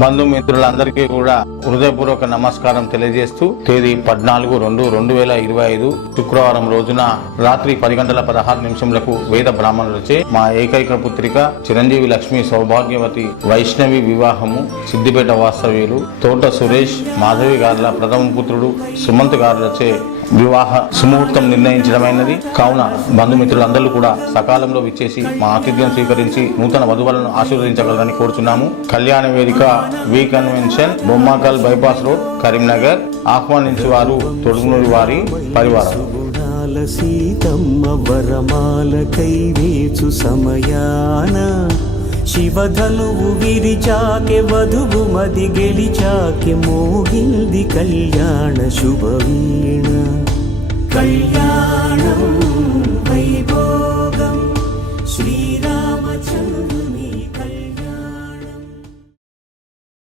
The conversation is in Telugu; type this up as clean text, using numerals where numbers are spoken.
బంధుమిత్రులందరికీ కూడా హృదయపూర్వక నమస్కారం తెలియజేస్తూ తేదీ 14/2/2025 శుక్రవారం రోజున రాత్రి 10:16 వేద బ్రాహ్మణులచే మా ఏకైక పుత్రిక చిరంజీవి లక్ష్మి సౌభాగ్యవతి వైష్ణవి వివాహము సిద్దిపేట వాస్తవ్యులు తోట సురేష్ మాధవి గారుల ప్రథమ పుత్రుడు సుమంత్ గారులచే వివాహ సుముహూర్తం నిర్ణయించడమైనది. కావున బంధుమిత్రులందరూ కూడా సకాలంలో విచ్చేసి మా ఆతిథ్యం స్వీకరించి నూతన వధువులను ఆశీర్వదించగలరని కోరుచున్నాము. కళ్యాణ వేదిక వి కన్వెన్షన్, బొమ్మాకల్ బైపాస్ రోడ్, కరీంనగర్. ఆహ్వానించి వారు తొడుగునూరి వారి పరివారం. సీతమ్మ వరమాలకై వేచు సమయాన శివధనువు విరిచాకె వధువు మది గెలిచాకె మోగింది కళ్యాణ శుభవీణ. కళ్యాణం వైభో